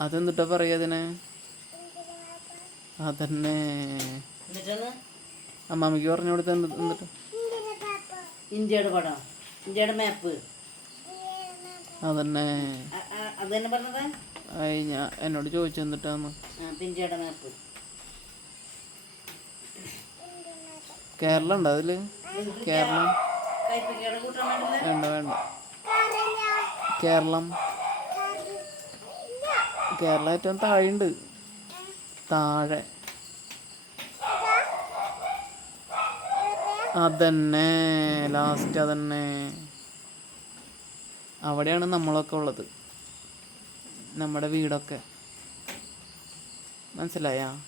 അതെന്തിട്ടാ പറയാ അതിനെ? അതന്നെ. അമ്മാമ്മക്ക് പറഞ്ഞു കൊടുത്ത എന്നിട്ട് ഇന്ത്യയുടെ പടം. ഇന്ത്യയുടെ മാപ്പ്. അതന്നെ. അത് തന്നെ പറഞ്ഞത്? അയ് ഞാൻ എന്നോട് ചോദിച്ചു എന്നിട്ടാന്ന് ആ ഇന്ത്യയുടെ മാപ്പ്. കേരളം. ഉണ്ടോ അതിൽ കേരളം വേണ്ട വേണ്ട. കേരളം. കേരളം ഏറ്റവും താഴെയുണ്ട്. താഴെ. അതന്നെ ലാസ്റ്റ് അതന്നെ. അവിടെയാണ് നമ്മളൊക്കെ ഉള്ളത്. നമ്മുടെ വീടൊക്കെ. മനസ്സിലായാ?